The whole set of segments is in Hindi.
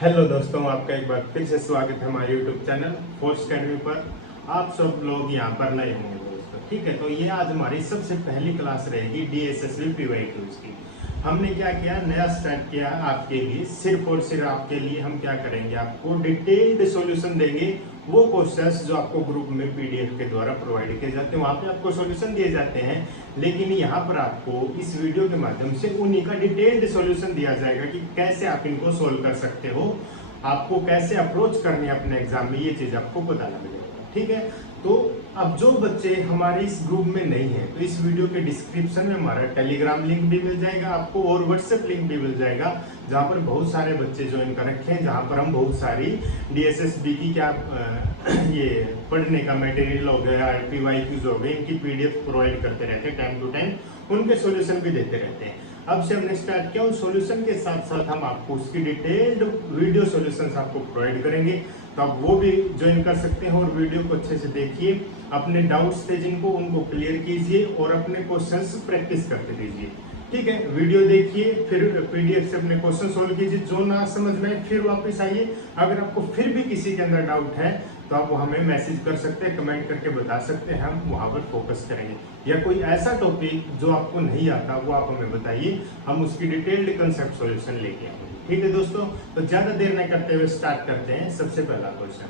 हेलो दोस्तों, आपका एक बार फिर से स्वागत है हमारे यूट्यूब चैनल फोर्स अकेडमी पर। आप सब लोग यहाँ पर नए होंगे दोस्तों, ठीक है। तो ये आज हमारी सबसे पहली क्लास रहेगी DSSB PY2 की। हमने क्या किया, नया स्टार्ट किया आपके लिए, सिर्फ और सिर्फ आपके लिए। हम क्या करेंगे, आपको डिटेल्ड सॉल्यूशन देंगे। वो क्वेश्चंस जो आपको ग्रुप में PDF के द्वारा प्रोवाइड किए जाते हैं, वहाँ पे आपको सॉल्यूशन दिए जाते हैं। लेकिन यहाँ पर आपको इस वीडियो के माध्यम से उन्हीं का डिटेल्ड सॉल्यूशन दिया जाएगा कि कैसे आप इनको सोल्व कर सकते हो, आपको कैसे अप्रोच करनी है अपने एग्जाम में, ये चीज आपको पता लगेगा, ठीक है। तो अब जो बच्चे हमारे इस ग्रुप में नहीं है, तो इस वीडियो के डिस्क्रिप्शन में हमारा टेलीग्राम लिंक भी मिल जाएगा आपको और व्हाट्सएप लिंक भी मिल जाएगा, जहाँ पर बहुत सारे बच्चे ज्वाइन कर रखे हैं, जहाँ पर हम बहुत सारी DSSB की क्या ये पढ़ने का मटेरियल हो गया, PYQs हो गए, इनकी PDF प्रोवाइड करते रहते हैं टाइम टू टाइम, उनके सॉल्यूशन भी देते रहते हैं। अब से हमने स्टार्ट किया, उन सॉल्यूशन के साथ साथ हम आपको उसकी डिटेल्ड वीडियो सॉल्यूशंस आपको प्रोवाइड करेंगे, तो आप वो भी ज्वाइन कर सकते हैं। और वीडियो को अच्छे से देखिए, अपने डाउट्स थे जिनको उनको क्लियर कीजिए और अपने क्वेश्चंस प्रैक्टिस करते रहिए, ठीक है। वीडियो देखिए, फिर PDF से अपने क्वेश्चन सोल्व कीजिए, जो ना समझ में फिर वापस आइए। अगर आपको फिर भी किसी के अंदर डाउट है तो आप हमें मैसेज कर सकते हैं, कमेंट करके बता सकते हैं, हम वहां पर फोकस करेंगे। या कोई ऐसा टॉपिक जो आपको नहीं आता वो आप हमें बताइए, हम उसकी डिटेल्ड कंसेप्ट सॉल्यूशन लेके आएंगे, ठीक है दोस्तों। तो ज्यादा देर न करते हुए स्टार्ट करते हैं। सबसे पहला क्वेश्चन,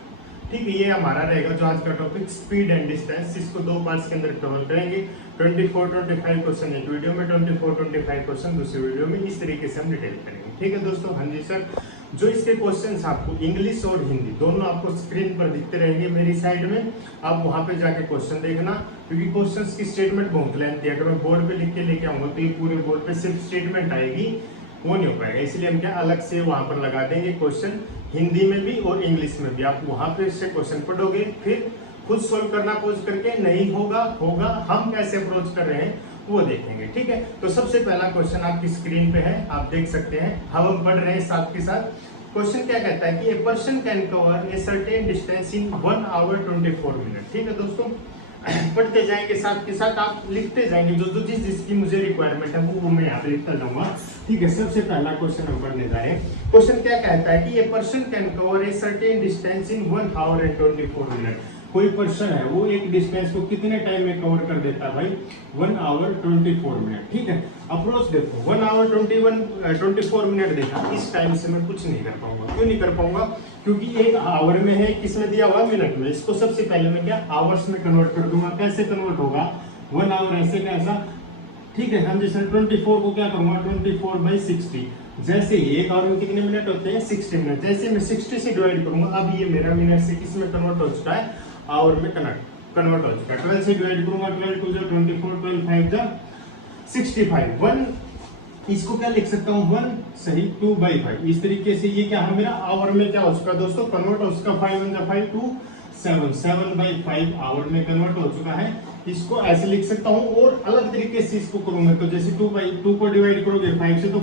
ठीक है, ये हमारा रहेगा जो आज का टॉपिक, स्पीड एंड डिस्टेंस। इसको दो पार्ट्स के अंदर कवर करेंगे। 24-25 क्वेश्चन एक वीडियो में, 24-25 क्वेश्चन दूसरी वीडियो में, इस तरीके से हम डिटेल करेंगे, ठीक है दोस्तों। हाँ जी सर, जो इसके क्वेश्चंस आपको इंग्लिश और हिंदी दोनों आपको स्क्रीन पर दिखते रहेंगे मेरी साइड में, आप वहां पे जाके क्वेश्चन देखना, क्योंकि क्वेश्चंस की स्टेटमेंट बहुत लेंथी है। अगर मैं बोर्ड पे लिख के लेके आऊंगा तो ये पूरे बोर्ड पे सिर्फ स्टेटमेंट आएगी, वो नहीं हो पाएगा। इसलिए हम क्या अलग से वहां पर लगा देंगे क्वेश्चन, हिंदी में भी और इंग्लिश में भी। आप वहां पे से क्वेश्चन पढ़ोगे, फिर खुद सोल्व करना पोज करके, नहीं होगा होगा, हम कैसे अप्रोच कर रहे हैं वो देखेंगे, ठीक है। तो सबसे पहला क्वेश्चन आपकी स्क्रीन पे है, आप देख सकते हैं। हम पढ़ रहे हैं साथ के साथ। क्वेश्चन क्या कहता है कि a person can cover a certain distance in 1 hour 24 minute, ठीक है दोस्तों। पढ़ते जाएंगे साथ के साथ, आप लिखते जाएंगे जो जिस जिसकी मुझे रिक्वायरमेंट है वो मैं यहाँ पे लिखता जाऊंगा, ठीक है। सबसे पहला क्वेश्चन हम पढ़ने जा रहे हैं। क्वेश्चन क्या कहता है कि a person can cover a certain distance in 1 our and 24 minute. कोई पर्सन है, वो एक डिस्टेंस को कितने टाइम में कवर कर देता है भाई, 1 आवर 24 मिनट, ठीक है। अप्रोच देखो, 1 आवर 24 मिनट देखा, इस टाइम से मैं कुछ नहीं कर पाऊंगा। क्यों नहीं कर पाऊंगा, क्योंकि एक आवर में है, किसमें दिया हुआ, मिनट में। इसको सबसे पहले मैं क्या आवर्स में कन्वर्ट कर दूंगा। कैसे कन्वर्ट होगा, 1 आवर ऐसे कैसा, ठीक है। हम जैसे 24 को क्या करूंगा, 24/60। जैसे एक आवर में कितने मिनट होते हैं, 60 मिनट। जैसे मैं 60 से डिवाइड करूंगा, अब ये मेरा मिनट से किस में कन्वर्ट हो चुका है, आवर में कन्वर्ट हो चुका है। 12 से डिवाइड करूंगा, 12 2 24, 12 5 65। 1 इसको क्या लिख सकता हूँ, 1 सही 2/5। इस तरीके से ये क्या है, मेरा आवर में क्या हो चुका है दोस्तों, कन्वर्ट हो चुका। 5 1 5 2 7 7/5 आवर में कन्वर्ट हो चुका है। इसको ऐसे लिख सकता हूँ, और अलग तरीके से इसको करूंगा तो जैसे 2/2 को डिवाइड करोगे 5 से तो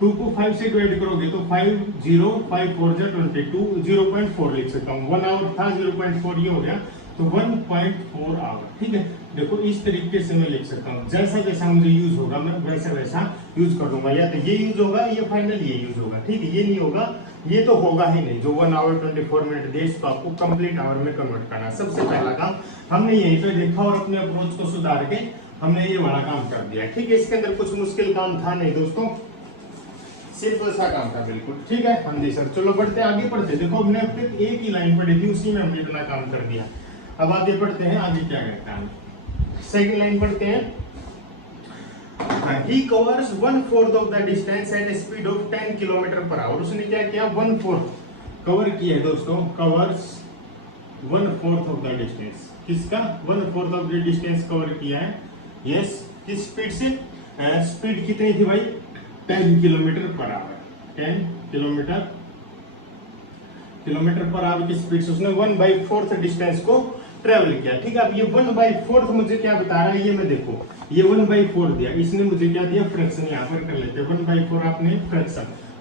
2 को 5 से डिवाइड करोगे तो 5 0 5 4 22 0.4 लिख सकता हूँ। 1 आवर था, 0.4 ये हो गया, तो 1.4 आवर, ठीक है। देखो इस तरीके से मैं लिख सकता हूँ, जैसा जैसा मुझे यूज होगा मैं वैसा वैसा यूज कर दूंगा। या तो ये यूज होगा, ये फाइनल ये यूज होगा, ठीक है। ये नहीं होगा, ये तो होगा ही नहीं। जो 1 आवर 24 मिनट दे, इसको आपको कंप्लीट आवर में कन्वर्ट करना। सबसे पहला काम हमने यहीं पे देखा और अपने अप्रोच को सुधार के हमने ये बड़ा काम कर दिया, ठीक है। इसके अंदर कुछ मुश्किल काम था नहीं दोस्तों, सिर्फ ऐसा काम था, बिल्कुल ठीक है। हाँ जी सर, चलो बढ़ते आगे पढ़ते। देखो हमने अब तक एक ही लाइन पढ़ी थी, उसी में हमने इतना काम कर दिया। अब आगे पढ़ते हैं, आगे क्या कहता है, सेकंड लाइन पढ़ते हैं। He covers 1/4 of the distance at a speed of 10 kilometre per our. उसने क्या किया, 1/4 कवर किया है दोस्तों, कवर्स 1/4 ऑफ द डिस्टेंस। किसका 1/4 ऑफ द डिस्टेंस कवर किया है, यस। किस स्पीड से, स्पीड कितनी थी भाई, 10 kilometre per our. 10 kilometre per our की स्पीड से उसने 1/4 डिस्टेंस को ट्रेवल किया, ठीक है। अब ये 1/4 मुझे क्या बता रहा है, ये मैं देखो, ये 1/4 दिया, इसने मुझे क्या दिया, फ्रैक्शन। यहाँ पर कर लेते हैं 1/4, आपने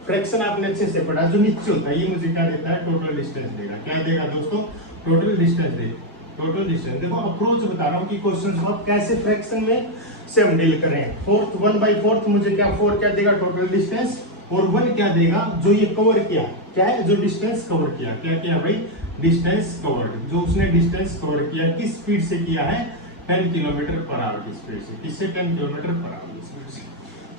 फ्रैक्शन आपने अच्छे से पढ़ा, जो नीचे होता है ये मुझे क्या देता है, टोटल डिस्टेंस देगा। क्या देगा दोस्तों, टोटल डिस्टेंस देगा। टोटल डिस्टेंस देखो, अप्रोच बता रहा हूँ कि क्वेश्चन को आप कैसे फ्रैक्शन में से हम डील करें। 1/4 मुझे क्या 4 क्या देगा, टोटल डिस्टेंस, और 1 क्या देगा, जो ये कवर किया, क्या है, जो डिस्टेंस कवर किया, क्या किया भाई, डिस्टेंस कवर्ड, जो उसने डिस्टेंस कवर किया किस स्पीड से किया है, 10 किलोमीटर पर आवर की स्पीड से, किससे, 10 किलोमीटर पर आवर की स्पीड से।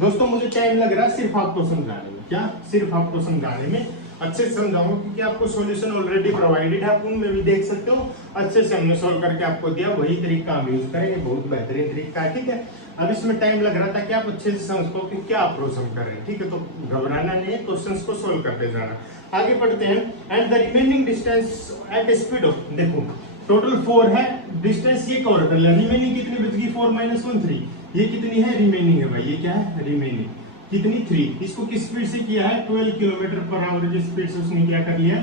दोस्तों मुझे टाइम लग रहा है सिर्फ आपको समझाने में, क्या, सिर्फ आपको समझाने में, अच्छे से समझाऊंगा क्योंकि आपको सॉल्यूशन ऑलरेडी प्रोवाइडेड है, आप उनमें भी देख सकते हो, अच्छे से हमने सॉल्व करके आपको दिया, वही तरीका हम यूज करेंगे, बहुत बेहतरीन तरीका है, ठीक है। अब इसमें टाइम लग रहा था कि आप अच्छे से समझ पाओ कि क्या अप्रोच हम कर रहे हैं, ठीक है, तो घबराना नहीं है, क्वेश्चंस को सोल्व करते जाना। आगे बढ़ते हैं, and the remaining distance at speed of, देखो टोटल 4 है, डिस्टेंस ये कवर कर लिया, रिमेनिंग कितनी बच गई, 4 - 1 3, ये कितनी है, रिमेनिंग है भाई, ये क्या है, रिमेनिंग कितनी, 3, इसको किस स्पीड से किया है, 12 किलोमीटर पर आवर की स्पीड से उसने क्या कर लिया,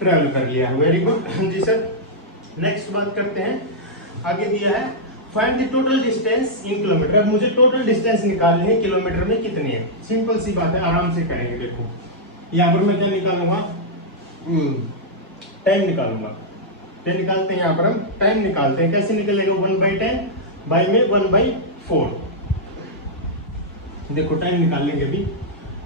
ट्रेवल कर लिया, वेरी गुड जी सर। नेक्स्ट बात करते हैं, आगे दिया है find the total distance in kilometre, अब मुझे टोटल डिस्टेंस निकालनी है, किलोमीटर में कितनी है, सिंपल सी बात है, आराम से करेंगे। देखो यहाँ पर मैं क्या निकालूंगा, टाइम निकालूंगा, टाइम निकालते हैं, यहाँ पर हम टाइम निकालते हैं, कैसे निकलेगा, 1/10 बाई में 1/4, देखो टाइम निकाल लेंगे अभी,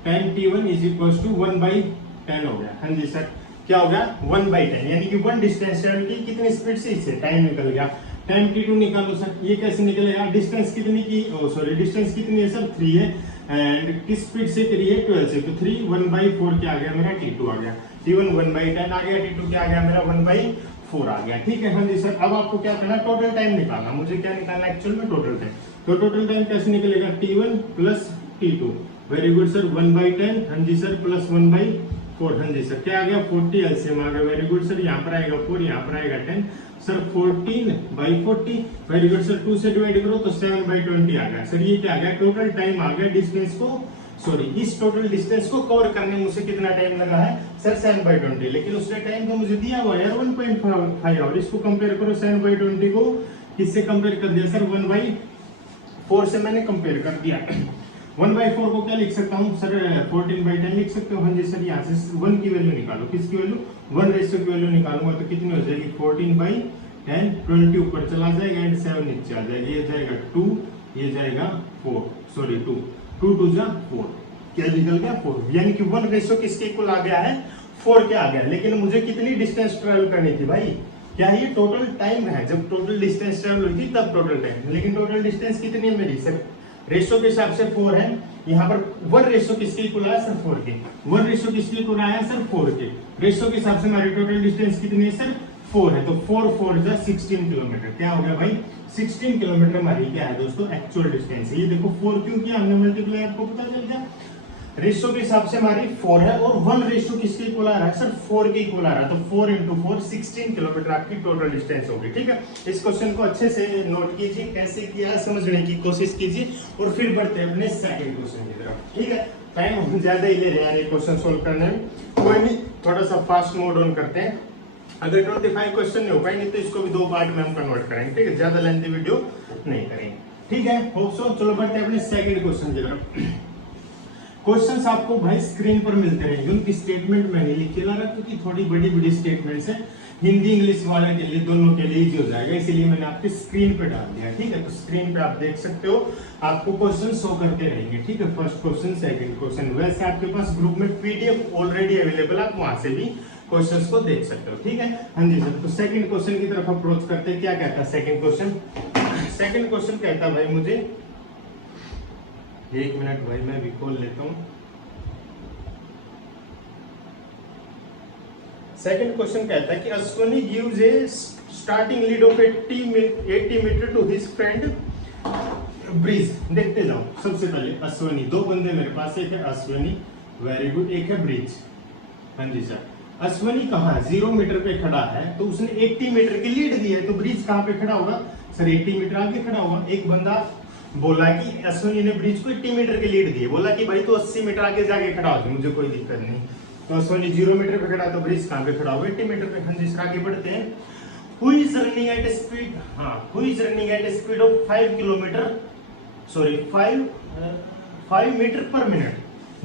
time t1 is equal to 1/10 हो गया, हाँ जी सर, क्या हो गया, 1/10, यानी कि 1 डिस्टेंस ट्रेवल की कितनी स्पीड से, इससे टाइम निकल गया। टाइम t2 निकालो सर, ये कैसे निकलेगा, डिस्टेंस कितनी की, सॉरी डिस्टेंस कितनी है सर, 3 है, एंड किस स्पीड से करी है, 12 से, तो 3 1/4 क्या आ गया मेरा, t2 आ गया, t1 1/10 आ गया, t2 क्या आ गया मेरा, 1/4 आ गया, ठीक है, हाँ जी सर। अब आपको क्या करना है, टोटल टाइम निकालना, मुझे क्या निकालना है एक्चुअल में, टोटल टाइम, तो टोटल टाइम कैसे निकलेगा, t1 plus t2, very good sir, 1/10, हाँ जी सर, प्लस 1/4, हाँ जी सर, क्या आ गया, 40 एलसीएम आ गया, वेरी गुड सर, यहाँ पर आएगा 4, यहाँ पर आएगा 10 सर, 14/40, वेरी गुड सर, 2 से डिवाइड करो तो 7/20 आ गया सर, ये क्या आ गया, टोटल टाइम आ गया, डिस्टेंस को, सॉरी इस टोटल डिस्टेंस को कवर करने में मुझे कितना टाइम लगा है सर, 7/20, लेकिन उसने टाइम तो मुझे दिया हुआ है यार 1.5 आवर, इसको कंपेयर करो 7/20 को किससे कंपेयर कर दिया सर, 1/4 से मैंने कंपेयर कर दिया। 1/4 को क्या लिख सकता हूँ सर, 14/10 लिख सकते हो, हाँ जी सर। यहाँ से 1 की वैल्यू निकालो, किसकी वैल्यू, 1 की वैल्यू निकालूंगा तो कितनी हो जाएगी, 14/10, 20 ऊपर चला जाएगा एंड 7 नीचे आ जाएगा, ये जाएगा 2, ये जाएगा 4, सॉरी 2 2 जा 4, क्या निकल गया 4, यानी कि 1 किसके इक्वल आ गया है, 4 के आ गया। लेकिन मुझे कितनी डिस्टेंस ट्रेवल करनी थी भाई, क्या ये टोटल टाइम है, जब टोटल डिस्टेंस ट्रेवल हुई थी तब टोटल टाइम, लेकिन टोटल डिस्टेंस कितनी है मेरी सर, रेशो के हिसाब से 4 है, यहाँ पर 1 किसके इक्वल आया सर, 4 के, 1 किसके इक्वल आया सर, 4 के, रेशो के हिसाब से हमारी टोटल डिस्टेंस कितनी है सर, 4 है, तो 4 जा 16 किलोमीटर, क्या हो गया भाई, 16 किलोमीटर हमारी क्या है दोस्तों, एक्चुअल डिस्टेंस है। ये देखो 4 क्यों किया हमने मल्टीप्लाई, आपको पता चल गया, रेशो के हिसाब से हमारी 4 है और 1 किसके इक्वल आ रहा है सर, 4 के इक्वल आ रहा है, तो 4 × 4 16 किलोमीटर आपकी टोटल डिस्टेंस होगी, ठीक है। इस क्वेश्चन को अच्छे से नोट कीजिए, कैसे किया समझने की कोशिश कीजिए, और फिर बढ़ते हैं अपने सेकंड क्वेश्चन की तरफ, ठीक है। टाइम हम ज्यादा ही ले रहे हैं ये क्वेश्चन सोल्व करने में, कोई नहीं, थोड़ा सा फास्ट मोड ऑन करते हैं, अगर 25 क्वेश्चन नहीं हो पाएंगे तो इसको भी 2 पार्ट में हम कन्वर्ट करेंगे, ठीक है, ज्यादा लेंथी वीडियो नहीं करेंगे, ठीक है, होप सो। चलो बढ़ते हैं अपने सेकंड क्वेश्चन की तरफ। क्वेश्चंस आपको भाई स्क्रीन पर मिलते रहेंगे, उनकी स्टेटमेंट मैंने लिख के ला रहा क्योंकि थोड़ी बड़ी बड़ी स्टेटमेंट्स है, हिंदी इंग्लिश वाले के लिए दोनों के लिए इजी हो जाएगा, इसीलिए मैंने आपके स्क्रीन पे डाल दिया, ठीक है। तो स्क्रीन पे आप देख सकते हो, आपको क्वेश्चन शो करते रहेंगे, ठीक है, फर्स्ट क्वेश्चन सेकंड क्वेश्चन। वैसे आपके पास ग्रुप में पीडीएफ ऑलरेडी अवेलेबल, आप वहां से भी क्वेश्चंस को देख सकते हो, ठीक है, हाँ जी सर। तो सेकंड क्वेश्चन की तरफ अप्रोच करते हैं, क्या कहता है सेकंड क्वेश्चन, सेकंड क्वेश्चन कहता है भाई मुझे, 1 मिनट भाई मैं भी खोल लेता हूँ। सेकंड क्वेश्चन कहता है कि Ashwani gives a starting lead of 80 metre to his friend Brij. देखते जाओ, सबसे पहले अश्वनी, 2 बंदे मेरे पास, एक है अश्वनी, वेरी गुड, एक है ब्रिज, हाँ जी सर। अश्वनी कहाँ है, 0 मीटर पे खड़ा है, तो उसने 80 मीटर की लीड दी है, तो ब्रिज कहाँ पे खड़ा होगा सर, 80 मीटर आगे खड़ा होगा। एक बंदा बोला कि अश्वनी ने ब्रिज को 80 मीटर की लीड दी है, बोला कि भाई तो 80 मीटर आगे जाके खड़ा हो, मुझे कोई दिक्कत नहीं, तो अश्वनी 0 मीटर पे खड़ा, तो ब्रिज कहाँ पे खड़ा होगा, 80 मीटर पे। हाँ जी, आगे बढ़ते हैं। Who is running at speed, हाँ, who is running at speed of 5 kilometre, sorry 5 metre per minute,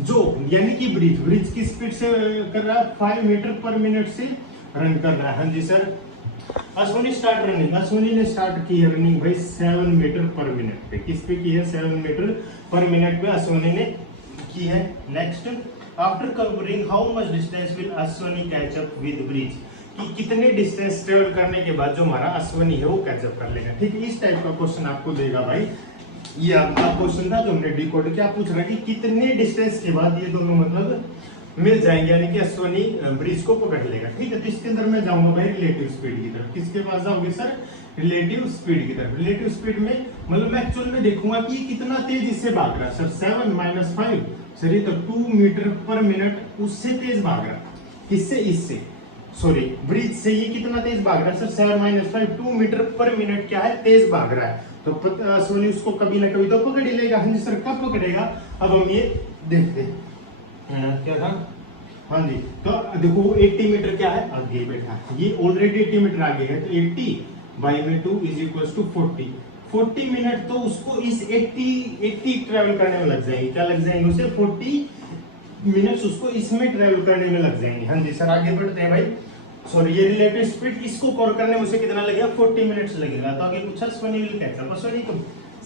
जो यानी कि ब्रिज की स्पीड से कर रहा है, 5 मीटर पर मिनट से रन कर रहा है। हाँ जी sir. Ashwani start running, Ashwani ने स्टार्ट की है रनिंग भाई 7 मीटर पर मिनट पे, किस पे की है, 7 मीटर पर मिनट पे अश्वनी ने की है। Next after covering how much distance will Ashwani catch up with bridge, कि कितने डिस्टेंस ट्रेवल करने के बाद जो हमारा अश्वनी है वो कैचअप कर लेगा। ठीक है, इस टाइप का क्वेश्चन आपको देगा भाई। ये आपका क्वेश्चन था जो हमने डिकोड किया। पूछ रहा है कि कितने डिस्टेंस के बाद ये दोनों मतलब मिल जाएंगे, यानी कि अश्वनी ब्रिज को पकड़ लेगा। ठीक है, तो इसके अंदर मैं जाऊंगा भाई रिलेटिव स्पीड की तरफ। किसके पास जाओगे सर? रिलेटिव स्पीड की तरफ। रिलेटिव स्पीड में मतलब मैं एक्चुअल में देखूंगा कि कितना तेज इससे भाग रहा है। सर 7 - 5 सर ये तो 2 मीटर पर मिनट उससे तेज भाग रहा है। किससे? इससे, सॉरी ब्रिज से ये कितना तेज भाग रहा है सर? 7 - 5 2 मीटर पर मिनट क्या है? तेज भाग रहा है। तो अश्वनी उसको कभी ना कभी तो पकड़ ही लेगा। हाँ जी सर, कब पकड़ेगा? अब हम ये देखते हैं। क्या था? हाँ जी, तो देखो 80 मीटर क्या है? आगे बैठा है, ये ऑलरेडी 80 मीटर आगे है, तो 80 बाई में 2 इज इक्वल टू 40। 40 मिनट तो उसको इस 80 ट्रेवल करने में लग जाएंगे। क्या लग जाएंगे उसे? 40 मिनट्स उसको इसमें ट्रेवल करने में लग जाएंगे। हाँ जी सर, आगे बढ़ते हैं भाई। सॉरी, ये रिलेटिव स्पीड इसको कवर करने में उसे कितना लगेगा? 40 मिनट्स लगेगा। तो आगे पूछा Ashwani will catch up. Ashwani को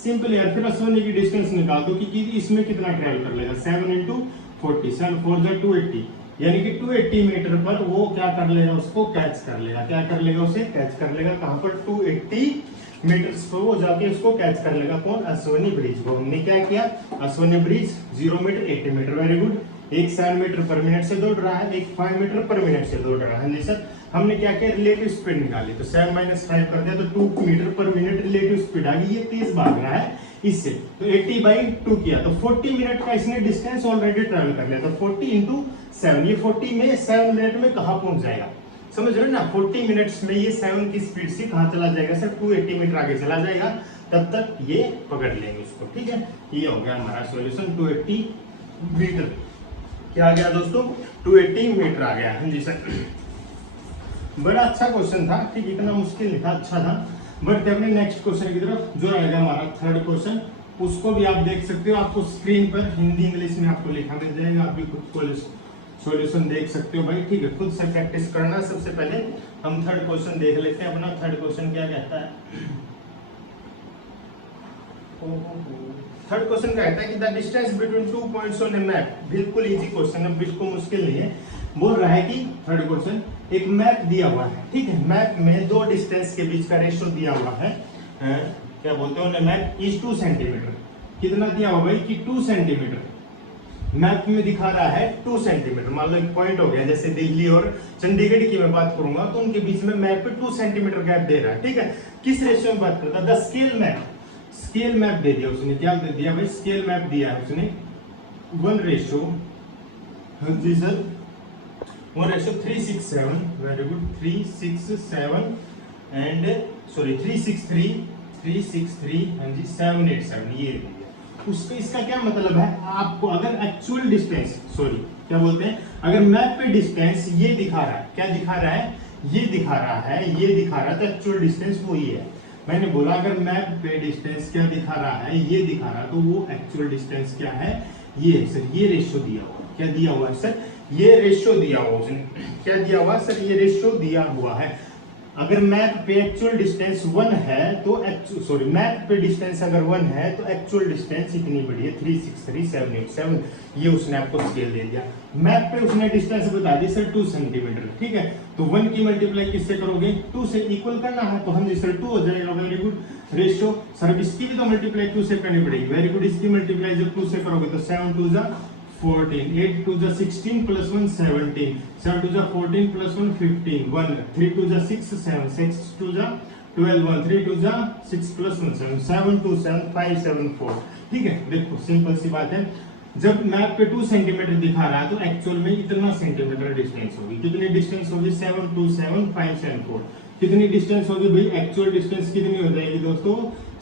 सिंपल यार, फिर अश्वनी की डिस्टेंस निकाल दो कि इसमें कितना ट्रेवल कर लेगा। 7 × 40, 7 4 जा 280, यानी कि 280 मीटर पर वो क्या कर लेगा? उसको कैच कर लेगा। क्या कर लेगा? उसे कैच कर लेगा। कहां पर? 280 मीटर्स पर वो जाके उसको कैच कर लेगा। कौन? अश्वनी ब्रिज को। हमने क्या किया? Ashwani Brij 0 metre 80 metre, very good. एक 7 मीटर पर मिनट से दौड़ रहा है, एक 5 मीटर पर मिनट से दौड़ रहा है। हाँ जी सर, हमने क्या किया? रिलेटिव स्पीड निकाली, तो 7 - 5 कर दिया तो 2 metre per minute relative speed आ गई। ये तेज भाग रहा है इससे, तो 80/2 किया तो 40 मिनट का इसने डिस्टेंस ऑलरेडी ट्रेवल कर लिया। तो 40 × 7, ये 40 में 7 मिनट में कहाँ पहुंच जाएगा? समझ रहे हो ना? 40 मिनट्स में ये 7 की स्पीड से कहाँ चला जाएगा सर? 280 मीटर आगे चला जाएगा। तब तक ये पकड़ लेंगे उसको। ठीक है, ये हो गया हमारा सॉल्यूशन। 280 मीटर क्या आ गया दोस्तों? 280 मीटर आ गया। हाँ जी सर, बड़ा अच्छा क्वेश्चन था। ठीक, इतना मुश्किल नहीं था, अच्छा था। बढ़ते अपने नेक्स्ट क्वेश्चन की तरफ, जो रहेगा हमारा थर्ड क्वेश्चन। उसको भी आप देख सकते हो, आपको स्क्रीन पर हिंदी इंग्लिश में आपको लिखा मिल जाएगा। आप भी खुद सॉल्यूशन देख सकते हो भाई। ठीक है, खुद से प्रैक्टिस करना। सबसे पहले हम थर्ड क्वेश्चन देख लेते हैं। अपना थर्ड क्वेश्चन क्या कहता है? थर्ड क्वेश्चन कहता है कि the distance between 2 points on A map. बिल्कुल इजी क्वेश्चन है, बिल्कुल मुश्किल नहीं है। बोल रहा है कि थर्ड क्वेश्चन, एक मैप दिया हुआ है। ठीक है, मैप में दो डिस्टेंस के बीच का रेशियो दिया हुआ है। क्या बोलते हैं? Map is 2 centimetre. कितना दिया हुआ भाई? कि 2 सेंटीमीटर मैप में दिखा रहा है। 2 सेंटीमीटर मान लो एक पॉइंट हो गया, जैसे दिल्ली और चंडीगढ़ की मैं बात करूंगा तो उनके बीच में मैप पे 2 सेंटीमीटर गैप दे रहा है। ठीक है, किस रेशियो में बात करता है? The scale map. Scale map दे दिया उसने। क्या दे दिया भाई? स्केल मैप दिया है उसने 1:, जी sir 1:367, very good 367 and sorry 363 हाँ जी 787, ये दिया। उसका इसका क्या मतलब है? आपको अगर एक्चुअल डिस्टेंस, सॉरी क्या बोलते हैं, अगर मैप पे डिस्टेंस ये दिखा रहा है, क्या दिखा रहा है? ये दिखा रहा है, ये दिखा रहा है, तो एक्चुअल डिस्टेंस वो ही है। मैंने बोला अगर मैप पे डिस्टेंस क्या दिखा रहा है? ये दिखा रहा है, तो वो एक्चुअल डिस्टेंस क्या है? ये है सर, ये रेशियो दिया हुआ। क्या दिया हुआ है सर? ये रेशियो दिया हुआ उसने। क्या दिया हुआ सर? ये रेशियो दिया हुआ है। अगर मैप पे एक्चुअल डिस्टेंस 1 है तो सॉरी मैप पे डिस्टेंस अगर 1 है तो एक्चुअल डिस्टेंस इतनी बड़ी है 363,787। ये उसने आपको स्केल दे दिया। मैप पे उसने डिस्टेंस बता दी सर 2 सेंटीमीटर। ठीक है, तो 1 की मल्टीप्लाई किससे करोगे? 2 से इक्वल करना है, तो हम जी सर 2 हो जाएगा। Very good ratio. सर इसकी भी तो मल्टीप्लाई 2 से करनी पड़ेगी। वेरी गुड, इसकी मल्टीप्लाई जब 2 से करोगे तो 7 2 जा 14, 8 2 जा 16 + 1 17, 7 2 जा 14 + 1 15, 1 3 2 जा 6 7, 6 2 जा 12, 1 3 2 जा 6 + 1 7, 7 2 7 5 7 4। ठीक है, देखो सिंपल सी बात है। जब मैप पे 2 सेंटीमीटर दिखा रहा है तो एक्चुअल में इतना सेंटीमीटर डिस्टेंस होगी। कितनी डिस्टेंस होगी? 7 2 7 5 7 4। कितनी डिस्टेंस होगी भाई? एक्चुअल डिस्टेंस कितनी हो जाएगी दोस्तों?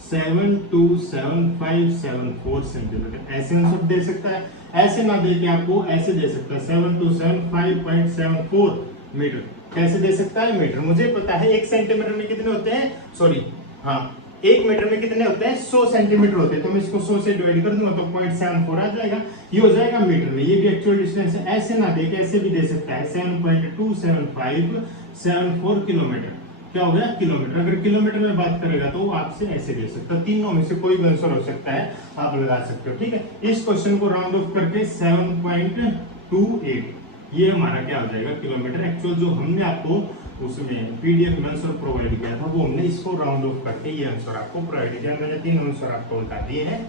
7 2 7 5 7 4 सेंटीमीटर। ऐसे आंसर दे सकता है, ऐसे ना दे के आपको ऐसे दे सकता है 7 2 7 5.74 मीटर। कैसे दे सकता है? मीटर। मुझे पता है 1 सेंटीमीटर में कितने होते हैं, सॉरी हाँ 1 मीटर में कितने होते हैं? 100 सेंटीमीटर होते हैं। तो मैं इसको 100 से डिवाइड कर दूंगा तो 0.74 आ जाएगा। ये हो जाएगा मीटर में। ये भी एक्चुअल डिस्टेंस है। ऐसे ना दे के ऐसे भी दे सकता है 7.27574 किलोमीटर। क्या हो गया? किलोमीटर। अगर किलोमीटर में बात करेगा तो आपसे ऐसे दे सकता है। तीनों में से कोई आंसर हो सकता है, आप लगा सकते हो। ठीक है, इस क्वेश्चन को राउंड ऑफ करके 7.2 28 ये हमारा क्या हो जाएगा किलोमीटर। एक्चुअल जो हमने आपको उसमें पीडीएफ में आंसर प्रोवाइड किया था वो हमने इसको राउंड ऑफ करके ये आंसर आपको प्रोवाइड किया। मैंने 3 आंसर आपको बता दिए हैं,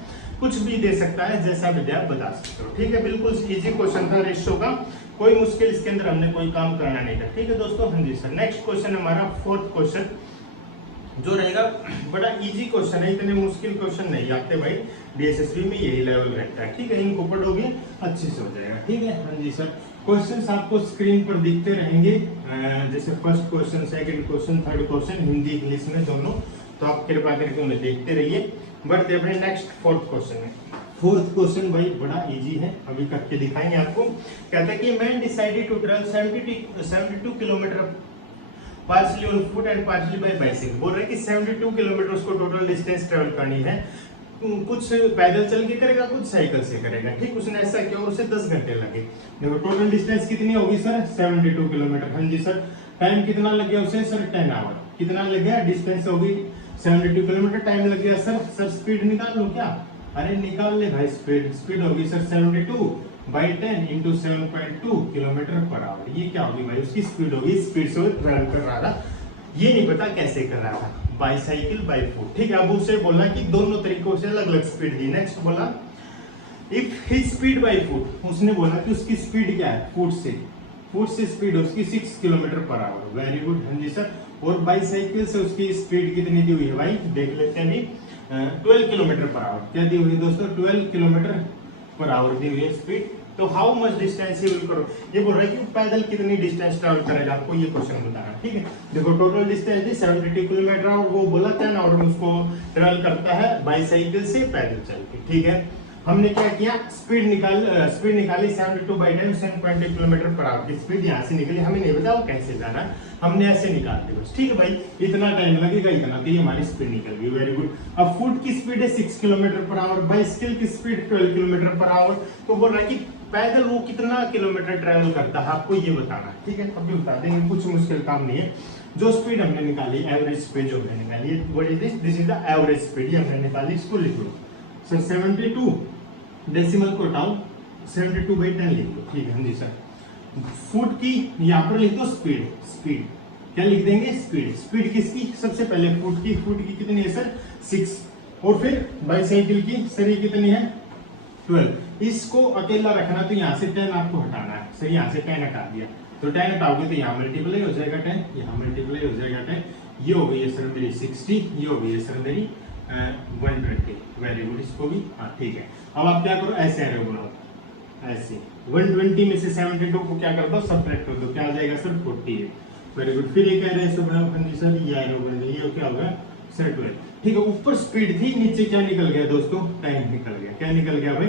कुछ भी दे सकता है जैसा भी आप बता सकते हो। ठीक है, बिल्कुल इजी क्वेश्चन था रेशियो का, कोई मुश्किल इसके अंदर हमने कोई काम करना नहीं था। ठीक है दोस्तों, हाँ जी सर। नेक्स्ट क्वेश्चन हमारा 4th क्वेश्चन जो रहेगा बड़ा इजी क्वेश्चन है, इतने मुश्किल क्वेश्चन नहीं आते भाई, डीएसएसबी में यही लेवल रहता है। ठीक है, इनको पढ़ोगे अच्छे से हो जाएगा। ठीक है, हाँ जी सर। क्वेश्चंस आपको स्क्रीन पर दिखते रहेंगे, जैसे first question, second question, third question, Hindi English में दोनों, तो आप कृपया करके उन्हें देखते रहिए। बढ़ते अपने नेक्स्ट 4th क्वेश्चन में। 4th क्वेश्चन भाई बड़ा इजी है, अभी करके दिखाएंगे आपको। कहता है कि man decided to travel 72 kilometre partially on foot and partially by bicycle. बोल रहे हैं कि 72 किलोमीटर उसको टोटल डिस्टेंस ट्रेवल करनी है, कुछ पैदल चल के करेगा, कुछ साइकिल से करेगा। ठीक, उसने ऐसा किया और उसे 10 घंटे लगे। देखो टोटल डिस्टेंस कितनी होगी सर, 72 किलोमीटर। हाँ जी सर। टाइम कितना लग गया उसे सर, 10 आवर। कितना लग गया, डिस्टेंस होगी 72 किलोमीटर, टाइम लग गया सर। सर स्पीड निकाल लो क्या, अरे निकाल ले भाई स्पीड। स्पीड होगी sir 72 by 10 into 7.2 kilometre per our. ये क्या होगी भाई, उसकी स्पीड होगी। स्पीड से ट्रेवल कर रहा था, ये नहीं पता कैसे कर रहा था, बाई साइकिल बाई फुट। ठीक है, अब उसे बोला कि दोनों तरीकों से अलग अलग स्पीड दी। नेक्स्ट बोला if his speed by foot, उसने बोला कि उसकी स्पीड क्या है, फुट से स्पीड उसकी 6 kilometre per our. Very good, हाँ जी सर। और बाई साइकिल से उसकी स्पीड कितनी दी हुई है भाई, देख लेते हैं अभी। 12 किलोमीटर पर आवर। क्या दी हुई है दोस्तों, 12 किलोमीटर पर आवर दी हुई है स्पीड। तो how much distance he will करो, ये बोल रहा है कि पैदल कितनी डिस्टेंस ट्रैवल करेगा, आपको ये क्वेश्चन बताना। ठीक है, देखो टोटल डिस्टेंस थी 72 किलोमीटर और वो बोला 10 आवर में उसको ट्रैवल करता है बाईसाइकिल से पैदल चल के। ठीक है, हमने क्या किया, स्पीड निकाली 72 बाई 10 7.2 किलोमीटर पर आवर की स्पीड यहाँ से निकली। हमें नहीं पता वो कैसे जाना है, हमने ऐसे निकाल दी बस। ठीक है भाई, इतना टाइम लगेगा इतना, तो ये हमारी स्पीड निकल गई। Very good. अब फुट की स्पीड है 6 किलोमीटर पर आवर, बाइसिकल की स्पीड 12 किलोमीटर पर आवर। तो बोल रहा है कि पैदल वो कितना किलोमीटर ट्रेवल करता है, आपको ये बताना है। ठीक है, अभी बता देंगे, कुछ मुश्किल काम नहीं है। जो स्पीड हमने निकाली, एवरेज स्पीड जो हमने निकाली, what is this is the average speed, ये हमने निकाली, इसको लिख लो सर। 72 डेसिमल को हटाओ, 72 बाई 10 लिख दो। ठीक है, हाँ जी सर। फुट की यहाँ पर लिख दो स्पीड क्या लिख देंगे, स्पीड किसकी, सबसे पहले फुट की कितनी है सर, 6। और फिर बाईसाइकिल की सर ये कितनी है, 12। इसको अकेला रखना, तो यहाँ से 10 आपको हटाना है सर। यहाँ से 10 हटा दिया, तो 10 हटाओगे तो यहाँ मल्टीप्लाई हो जाएगा 10, यहाँ मल्टीप्लाई हो जाएगा 10। ये हो गई है सर मेरी 60, ये हो गई है सर मेरी 120। वेरी गुड, इसको भी हाँ ठीक है। अब आप क्या करो, ऐसे एरो बनाओ, ऐसे 120 में से 72 को क्या कर दो, सब्ट्रैक्ट कर दो, क्या आ जाएगा सर 48। Very good. फिर एक एरो ऐसे बनाओ सर, ये एरो बन गई, ये क्या होगा सर 12। ठीक है, ऊपर स्पीड थी, नीचे क्या निकल गया दोस्तों, टाइम निकल गया। क्या निकल गया भाई,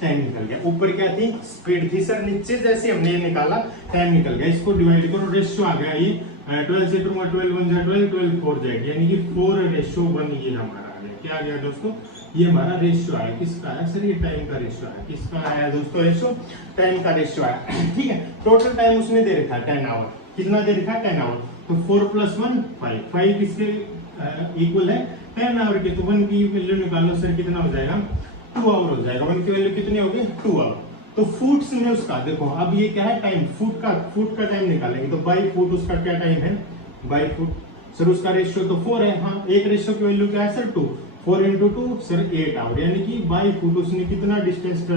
टाइम निकल गया। ऊपर क्या थी, स्पीड थी सर, नीचे जैसे हमने ये निकाला टाइम निकल गया। इसको डिवाइड करो, रेशियो आ गया ये 12 से 2 12 1 12 12 4 जाएगा, यानी कि 4:1 ये हमारा आ गया। क्या आ गया दोस्तों, ये हमारा रेशियो आया। किसका आया सर, ये टाइम का रेशियो आया। किसका आया दोस्तों, रेशियो, टाइम का रेशियो आया। ठीक है, टोटल टाइम उसने दे रखा है 10 आवर। कितना दे रखा है, 10 आवर। तो 4 + 1 5, 5 किसके इक्वल है 10 आवर के। तो 1 की वैल्यू निकालो सर, कितना हो जाएगा 2 आवर हो जाएगा। 1 की वैल्यू कितनी होगी 2 आवर। तो फुट्स में उसका देखो, अब ये क्या है टाइम, फुट का टाइम निकालेंगे, तो बाई फुट उसका क्या टाइम है, बाई फुट सर उसका रेशियो तो 4 है। हाँ, एक रेशियो की वैल्यू क्या है सर 2, 4 × 2 सर 8 आवर, यानी कि बाई फुट उसने कितना डिस्टेंस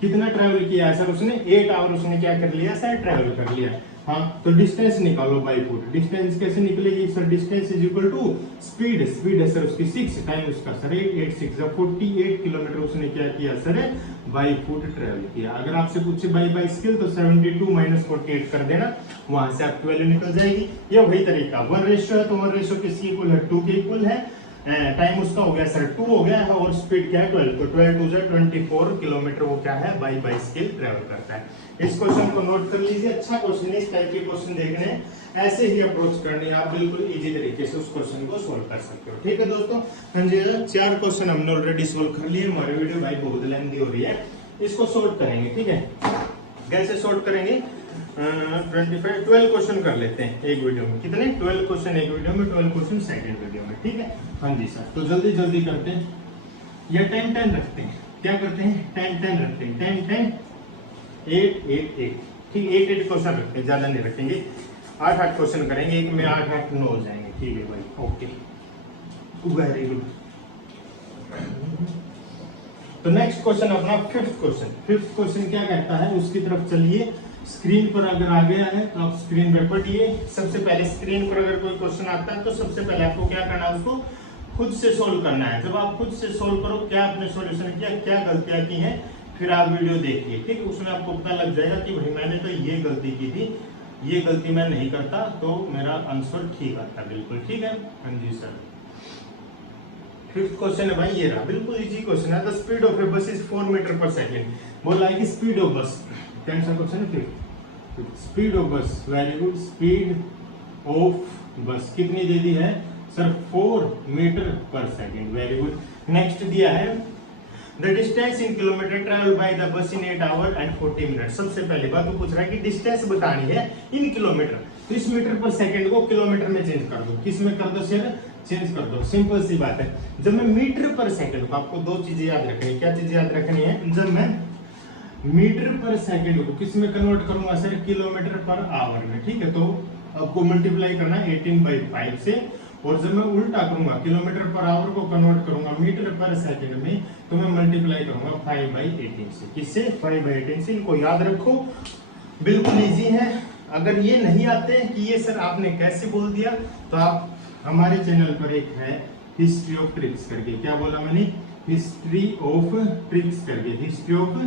कितना ट्रैवल किया है सर, उसने 8 आवर उसने क्या कर लिया सर, ट्रैवल कर लिया। हाँ, तो डिस्टेंस निकालो बाई फुट। डिस्टेंस कैसे निकलेगी sir, distance is equal to speed है सर उसकी 6, टाइम उसका सर 8 6 48 किलोमीटर उसने क्या किया सर, बाई फुट ट्रेवल किया। अगर आपसे पूछे बाई बाइसिकल तो 72 - 48 कर देना, वहां से आपकी वैल्यू निकल जाएगी। ये वही तरीका, 1 रेशियो है तो 1 रेशियो किसकी इक्वल है, 2 के इक्वल है। टाइम उसका हो गया सर 2 हो गया है, और स्पीड क्या है 12, तो 12 2 24 किलोमीटर वो क्या है बाई बाइसिकल ट्रेवल करता है। इस क्वेश्चन को नोट कर लीजिए, अच्छा क्वेश्चन है। इस टाइप के क्वेश्चन देखने हैं, ऐसे ही अप्रोच करने, आप बिल्कुल इजी तरीके से उस क्वेश्चन को सोल्व कर सकते हो। ठीक है दोस्तों, हाँ जी, 4 क्वेश्चन हमने ऑलरेडी सोल्व कर लिए। हमारी वीडियो भाई बहुत लेंथी हो रही है, इसको सोल्व करेंगे। ठीक है, कैसे सोल्व करेंगे, 12 क्वेश्चन कर लेते हैं एक वीडियो में। कितने, 12 क्वेश्चन एक वीडियो में, 12 क्वेश्चन सेकंड वीडियो में। ठीक है, हाँ जी सर। तो जल्दी करते हैं, या 10 रखते हैं, क्या करते हैं 10 रखते हैं, 10 8 8 8, ठीक, 8 8 क्वेश्चन रखेंगे, ज्यादा नहीं रखेंगे, 8 8 क्वेश्चन करेंगे, एक में 8 8 9 हो जाएंगे, ठीक है भाई, ओके, वेरी गुड। तो नेक्स्ट क्वेश्चन अपना फिफ्थ क्वेश्चन क्या कहता है उसकी तरफ चलिए। स्क्रीन पर अगर आ गया है तो आप स्क्रीन पे पढ़िए। सबसे पहले स्क्रीन पर अगर कोई क्वेश्चन आता है तो सबसे पहले आपको क्या करना है, उसको खुद से सोल्व करना है। जब आप खुद से सोल्व करो, क्या आपने सॉल्यूशन किया, क्या गलतियां की हैं, फिर आप वीडियो देखिए, ठीक, उसमें आपको पता लग जाएगा कि भाई मैंने तो ये गलती की थी, ये गलती मैं नहीं करता तो मेरा आंसर ठीक आता, बिल्कुल ठीक है। हाँ जी सर, फिफ्थ क्वेश्चन है भाई, ये रहा, बिल्कुल इजी क्वेश्चन है। द स्पीड ऑफ ए बस इज 4 मीटर पर सेकेंड। बोला है कि स्पीड ऑफ बस, कौन सा क्वेश्चन है, स्पीड ऑफ बस, वेरी गुड, स्पीड ऑफ बस कितनी दे दी है सर, 4 मीटर पर सेकेंड, वेरी गुड। नेक्स्ट दिया है the distance in kilometre travel by the bus in 8 our and 40 minute. सबसे पहली बात तो पूछ रहा है कि डिस्टेंस बतानी है इन किलोमीटर, तो इस मीटर पर सेकंड को किलोमीटर में चेंज कर दो, किस में कर दो सर, चेंज कर दो, सिंपल सी बात है। जब मैं मीटर पर सेकंड को, आपको दो चीजें याद रखनी है, क्या चीजें याद रखनी है, जब मैं मीटर पर सेकंड को किस में कन्वर्ट करूंगा सर, किलोमीटर पर आवर में, ठीक है, तो आपको मल्टीप्लाई करना है 18/5 से, और जब मैं उल्टा करूंगा किलोमीटर पर आवर को कन्वर्ट करूंगा मीटर पर सेकंड में, तो मैं मल्टीप्लाई करूंगा 5/18 से, किससे, 5/18 से। इनको याद रखो, बिल्कुल इजी है। अगर ये नहीं आते कि ये सर आपने कैसे बोल दिया, तो आप हमारे चैनल पर एक है हिस्ट्री ऑफ ट्रिक्स करके, क्या बोला मैंने, हिस्ट्री ऑफ ट्रिक्स करके, हिस्ट्री ऑफ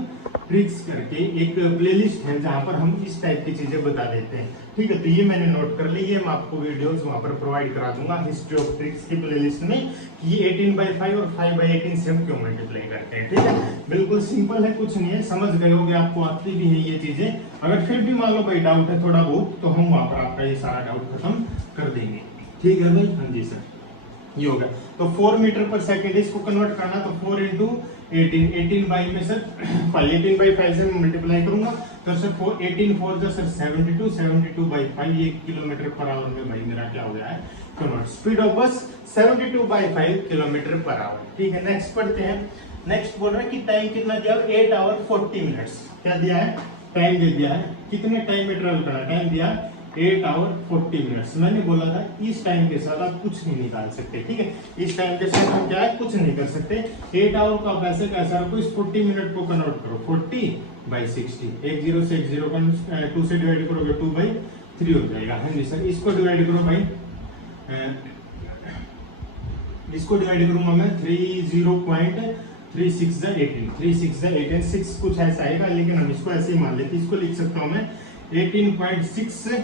ट्रिक्स करके एक प्लेलिस्ट है जहां पर हम इस टाइप की चीजें बता देते हैं, ठीक है। तो ये मैंने नोट कर ली है, मैं आपको वीडियोस वहां पर प्रोवाइड करा दूंगा हिस्ट्री ऑफ ट्रिक्स की प्लेलिस्ट में, कि ये 18/5 और 5/18 से हम क्यों मल्टीप्लाई करते हैं, ठीक है। बिल्कुल सिंपल है, कुछ नहीं है, समझ गए होगे, आपको आती भी है ये चीजें। अगर फिर भी मान लो भाई डाउट है थोड़ा बहुत, तो हम वहां पर आपका ये सारा डाउट खत्म कर देंगे, ठीक है भाई। हाँ जी सर, ये होगा तो 4 मीटर पर सेकेंड, इसको कन्वर्ट करना तो 4 इंटू 18, 18 बाई में सर 18/5 से मैं मल्टीप्लाई करूंगा, तो सर 4 18 4 जो सर 72, 72/5, ये किलोमीटर पर आवर में भाई मेरा क्या हो गया है, कन्वर्ट। स्पीड ऑफ बस 72/5 किलोमीटर पर आवर, ठीक है। नेक्स्ट पढ़ते हैं। नेक्स्ट बोल रहा है कि टाइम कितना दिया, 8 आवर 40 मिनट्स, क्या दिया है, टाइम दे दिया है, कितने टाइम में ट्रेवल करना, टाइम दिया 8 आवर 40 मिनट्स। मैंने बोला था इस टाइम के साथ आप कुछ नहीं निकाल सकते, ठीक है, इस टाइम के साथ हम क्या है, कुछ नहीं कर सकते। 8 आवर को आप ऐसे कैसा रखो, इस 40 मिनट को कन्वर्ट करो 40/60, 1 0 से 1 0 को 2 से डिवाइड करोगे 2/3 हो जाएगा, है नहीं सर। इसको डिवाइड करो भाई, इसको डिवाइड करूंगा मैं 30.36 18, 36 18 6 कुछ ऐसा आएगा, लेकिन हम इसको ऐसे ही मान लेते, इसको लिख सकता हूं मैं 18.6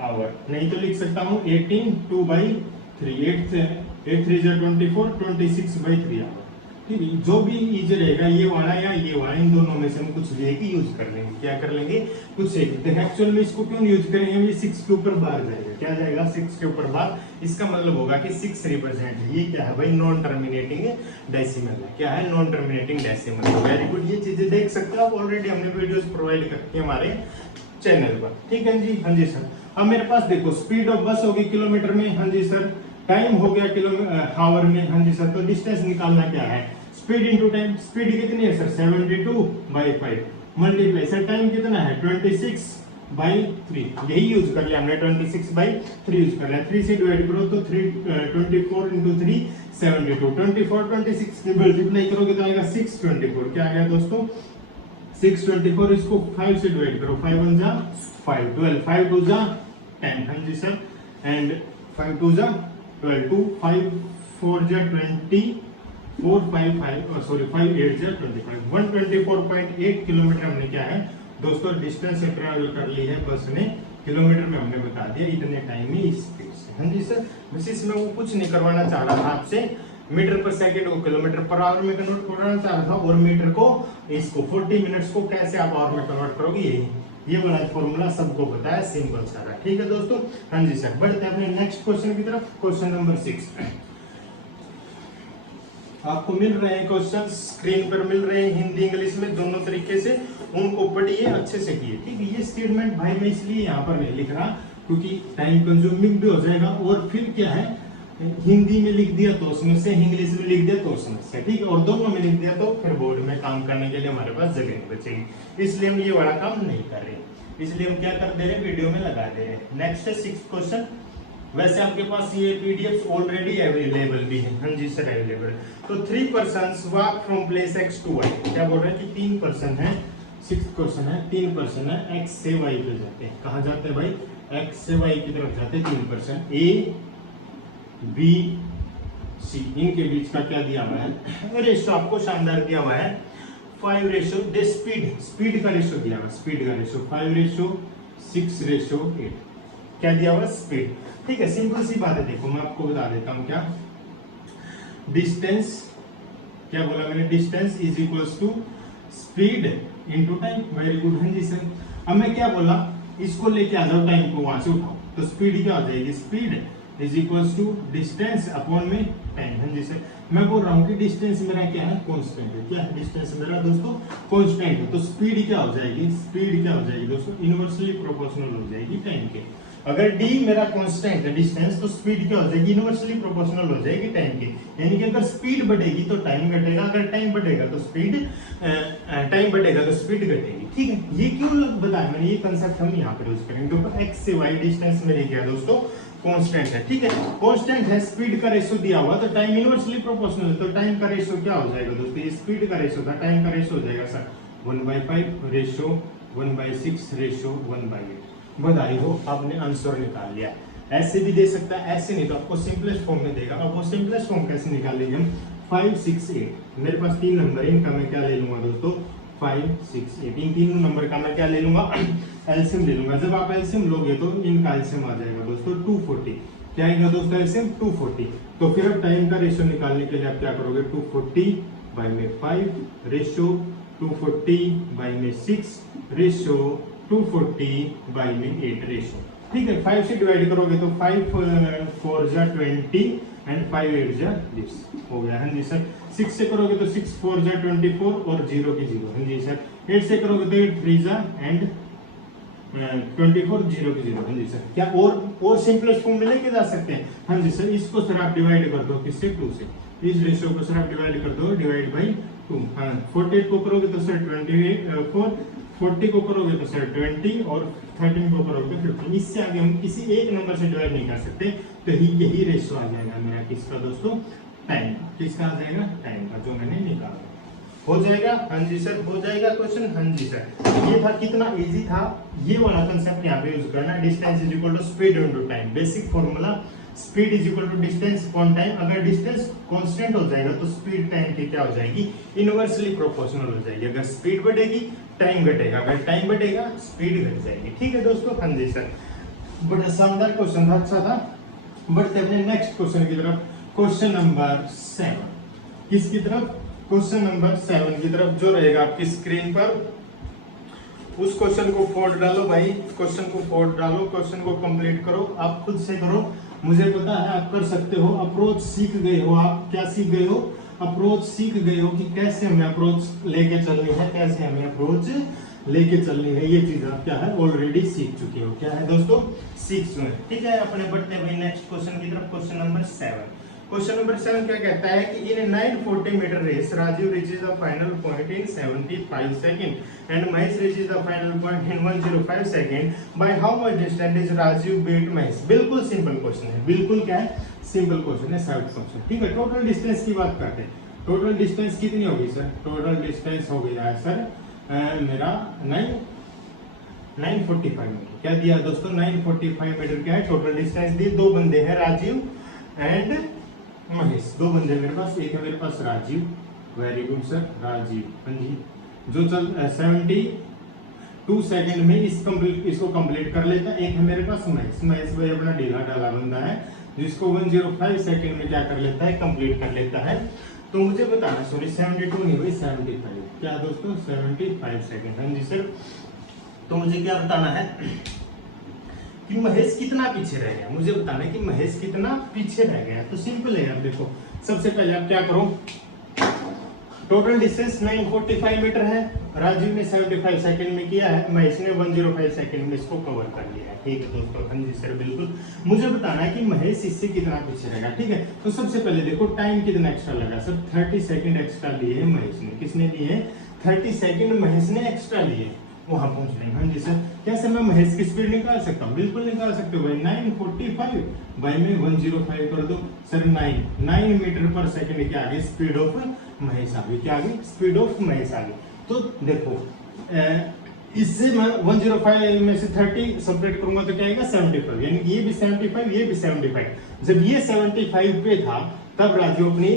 आवर, नहीं तो लिख सकता हूँ 18 2/3, 8 3 24, 26/3 आवर, ठीक है। जो भी इजी रहेगा, ये वाला या ये वाला, इन दोनों में से हम कुछ भी एक ही यूज कर लेंगे, क्या कर लेंगे, कुछ एक। एक्चुअल में इसको क्यों यूज करेंगे, ये 6 के ऊपर बार जाएगा, क्या जाएगा, 6 के ऊपर बार, इसका मतलब होगा कि 6 रिप्रेजेंट है, ये क्या है भाई, नॉन टर्मिनेटिंग डेसिमल है, क्या है, non terminating decimal. Very good, ये चीजें देख सकते हो आप, ऑलरेडी हमने वीडियोस प्रोवाइड करके हमारे चैनल पर, ठीक है जी। हाँ जी सर, अब मेरे पास देखो स्पीड ऑफ बस होगी किलोमीटर में, हाँ जी सर, टाइम हो गया आवर में, हाँ जी सर। तो डिस्टेंस निकालना क्या है, स्पीड इनटू टाइम, स्पीड कितनी है सर 72/5, मल्टीप्लाई सर टाइम कितना है 26/3, यही यूज कर लिया हमने, 26/3 यूज कर लिया, 3 से डिवाइड करो तो 24 इंटू 3 72, 24 26 की मल्टीप्लाई करोगे तो आएगा 624, क्या आ गया दोस्तों 624, इसको 5 से डिवाइड करो, 5 1 जा 5, 12, 5 2 जा 10, हाँ जी सर, एंड 5 2 जा 12, 2 5 4 जा 20, 4 5 5 सॉरी 5 8 जा 25, 124.8 किलोमीटर हमने क्या है दोस्तों डिस्टेंस ट्रैवल कर ली है बस ने, किलोमीटर में हमने बता दिया इतने टाइम में इस स्पीड से, हाँ जी सर। बस इसमें वो कुछ नहीं करवाना चाह रहा था आपसे, मीटर पर सेकंड को किलोमीटर पर आवर में कन्वर्ट करना चाह रहा था, और मीटर को इसको 40 मिनट्स को कैसे आप आवर में कन्वर्ट करोगे, यही ये वाला फॉर्मूला सबको पता है, सिंपल सारा, ठीक है दोस्तों। हाँ जी सर, बढ़ते हैं अपने नेक्स्ट क्वेश्चन की तरफ। क्वेश्चन नंबर 6 आपको मिल रहे हैं क्वेश्चन, स्क्रीन पर मिल रहे हैं, हिंदी इंग्लिश में दोनों तरीके से, उनको पढ़िए अच्छे से किए, ठीक है। ये स्टेटमेंट भाई मैं इसलिए यहाँ पर नहीं लिख रहा क्योंकि टाइम कंज्यूमिंग भी हो जाएगा, और फिर क्या है हिंदी में लिख दिया तो समस्या, इंग्लिश में लिख दिया तो समस्या, ठीक है, और दोनों में लिख दिया तो फिर बोर्ड में काम करने के लिए हमारे पास जगह नहीं बचेगी, इसलिए हम ये वाला काम नहीं कर रहे, इसलिए हम क्या कर दे रहे हैं, वीडियो में लगा दे रहे हैं। नेक्स्ट है 6th क्वेश्चन। वैसे आपके पास ये पीडीएफ ऑलरेडी अवेलेबल भी है, हाँ जी सर अवेलेबल। तो 3 persons walk from place x to y, क्या बोल रहे हैं कि 3 पर्सन है, 6th क्वेश्चन है, 3 पर्सन है x से y पे जाते हैं, कहाँ जाते हैं भाई, x से y की तरफ जाते हैं 3 पर्सन, a b c, इनके बीच का क्या दिया हुआ है, रेशो आपको शानदार दिया हुआ है 5 रेशो, दे स्पीड का रेशो दिया हुआ, स्पीड का रेशो 5 रेशो 6 रेशो 8, क्या दिया हुआ स्पीड, ठीक है, सिंपल सी बात है। देखो मैं आपको बता देता हूं क्या, डिस्टेंस, क्या बोला मैंने, distance is equals to speed into time, very good, हाँ जी सर। अब मैं क्या बोला, इसको लेके आ जाओ, टाइम को वहां से उठाओ, तो स्पीड क्या हो जाएगी, speed is equals to distance upon में टाइम, हाँ जी सर। मैं बोल रहा हूँ कि डिस्टेंस मेरा क्या है, कांस्टेंट है, क्या है डिस्टेंस मेरा दोस्तों, कांस्टेंट है, तो स्पीड क्या हो जाएगी, स्पीड क्या हो जाएगी दोस्तों, इनवर्सली प्रोपोर्शनल हो जाएगी टाइम के। अगर d मेरा कांस्टेंट है डिस्टेंस, तो स्पीड क्या हो जाएगी, इनवर्सली प्रोपोर्शनल हो जाएगी टाइम की, यानी कि अगर स्पीड बढ़ेगी तो टाइम घटेगा, अगर टाइम बढ़ेगा तो स्पीड, टाइम बढ़ेगा तो स्पीड घटेगी, ठीक है। ये क्यों बताया मैंने, ये कंसेप्ट हम यहाँ पर यूज करेंगे, तो x से y डिस्टेंस मेरे क्या दोस्तों, कांस्टेंट है, ठीक है, कांस्टेंट है, स्पीड का रेशो दिया हुआ, तो टाइम इनवर्सली प्रोपोर्शनल है, तो टाइम का रेशो क्या हो जाएगा दोस्तों, ये स्पीड का रेशो था, टाइम का रेशो हो जाएगा सर 1/5 रेशो 1/6 रेशो 1/8। बधाई हो, आपने आंसर निकाल लिया। ऐसे भी दे सकता है, ऐसे नहीं तो आपको सिंपलेस्ट फॉर्म में देगा। अब वो सिंपलेस्ट फॉर्म कैसे निकालेंगे हम, 5 6 8, मेरे पास 3 नंबर है, इनका मैं क्या ले लूंगा दोस्तों, 5 6 8, इन तीनों नंबर का मैं क्या ले लूंगा, एलसीएम ले लूंगा। जब आप एलसीएम लोगे तो इनका एलसीएम आ जाएगा दोस्तों 240, क्या आएगा दोस्तों एलसीएम 240। तो फिर अब टाइम का रेशियो निकालने के लिए आप क्या करोगे, 240/5 रेशियो 240/6 रेशियो 240/8 रेशियो, ठीक है। 5 से डिवाइड करोगे तो 5 4 जा 20 एंड 5 8 जा 20 हो गया, हाँ जी सर। 6 से करोगे तो 6 4 जा 24 और 0 की 0, हाँ जी सर। 8 से करोगे तो 8 3 जा एंड 24 0 की 0, हाँ जी सर। क्या और सिंपलेस्ट फॉर्म में लेके जा सकते हैं, हाँ जी सर। इसको सर आप डिवाइड कर दो किससे, 2 से, इस रेशियो को सर आप डिवाइड कर दो, डिवाइड बाई 2, हाँ। 48 को करोगे तो सर 24, 40 को करोगे तो सर 20 और 13 को करोगे तो 15। इससे आगे हम किसी एक नंबर से डिवाइड नहीं कर सकते, तो यही रेशियो आ जाएगा मेरा किसका दोस्तों, टाइम का। किसका आ जाएगा, टाइम का, जो मैंने निकाला। हो जाएगा, हाँ जी सर, हो जाएगा क्वेश्चन, हाँ जी सर। ये था, कितना इजी था, ये वाला कंसेप्ट यहाँ पे यूज करना। Distance is equal to speed into time, basic formula, speed is equal to distance upon time. अगर डिस्टेंस कांस्टेंट हो जाएगा तो स्पीड टाइम की क्या हो जाएगी, इनवर्सली प्रोपोर्शनल हो जाएगी। अगर स्पीड बढ़ेगी टाइम घटेगा, अगर टाइम बढ़ेगा स्पीड घट जाएगी, ठीक है दोस्तों, हाँ जी सर। बड़ा शानदार क्वेश्चन था, अच्छा था। बढ़ते अपने नेक्स्ट क्वेश्चन की तरफ, क्वेश्चन नंबर 7। किसकी तरफ, क्वेश्चन नंबर 7 की तरफ, जो रहेगा आपकी स्क्रीन पर। उस क्वेश्चन को फोड़ डालो भाई, क्वेश्चन को फोड़ डालो, क्वेश्चन को कंप्लीट करो, आप खुद से करो, मुझे पता है आप कर सकते हो। अप्रोच सीख गए हो, आप क्या सीख गए हो, अप्रोच सीख गए हो कि कैसे हमें अप्रोच लेके चलनी है, कैसे हमें अप्रोच लेके चलनी है, ये चीज आप क्या है ऑलरेडी सीख चुके हो। क्या है दोस्तों, सीख चुके हैं, ठीक है। अपने बढ़ते हैं भाई नेक्स्ट क्वेश्चन की तरफ, क्वेश्चन नंबर 7। क्वेश्चन नंबर 7 क्या कहता है कि in 940 metre race Rajiv reaches the final point in 75 seconds and Mahesh reaches the final point in 105 seconds. By how much distance is Rajiv beat Mahesh? बिल्कुल सिंपल क्वेश्चन है, बिल्कुल क्या है, सिंपल क्वेश्चन है, शॉर्ट क्वेश्चन, ठीक है। टोटल डिस्टेंस की बात करते हैं। टोटल डिस्टेंस कितनी होगी सर, टोटल डिस्टेंस हो गया है सर मेरा 945 मीटर। क्या दिया दोस्तों, 945 मीटर क्या है टोटल डिस्टेंस दी। दो बंदे हैं राजीव एंड महेश, दो बंदे मेरे पास, एक है मेरे पास Rajiv, very good sir, Rajiv, हाँ जी, जो चल 72 सेकंड में इसको कंप्लीट कर लेता है। एक है मेरे पास महेश, महेश भाई अपना ढीला ढाला बंदा है, जिसको 105 सेकंड में क्या कर लेता है, कंप्लीट कर लेता है। तो मुझे बताना, सॉरी 72 नहीं भाई 75, क्या दोस्तों 75 सेकंड, हाँ जी सर। तो मुझे क्या बताना है कि महेश कितना पीछे रह गया, मुझे बताना है कि महेश कितना पीछे रह गया। तो सिंपल है यार, देखो सबसे पहले आप क्या करो, टोटल डिस्टेंस 945 मीटर है। राजीव ने 75 सेकंड में किया है, महेश ने 105 सेकंड में इसको कवर कर लिया है। ठीक है दोस्तों, हाँ जी सर बिल्कुल। मुझे बताना है कि महेश इससे कितना पीछे रहेगा। ठीक है, तो सबसे पहले देखो टाइम कितना एक्स्ट्रा लगा सर, 30 सेकंड एक्स्ट्रा लिए है महेश ने। किसने लिए? 30 सेकंड महेश ने एक्स्ट्रा लिए वहां पहुंचने में। हाँ जी सर, क्या सर मैं महेश की स्पीड निकाल सकता हूँ? बिल्कुल निकाल सकते हो भाई। 945 बाई में 105 कर दो सर। 9 मीटर पर सेकंड क्या आ गई? स्पीड ऑफ महेश आ गई। क्या आ गई? स्पीड ऑफ महेश आ गई। तो देखो इससे मैं 105 में से 30 सब्ट्रैक्ट करूंगा तो क्या आएगा? 75, यानी कि ये भी 75, ये भी 75। जब ये 75 पे था तब राजू अपनी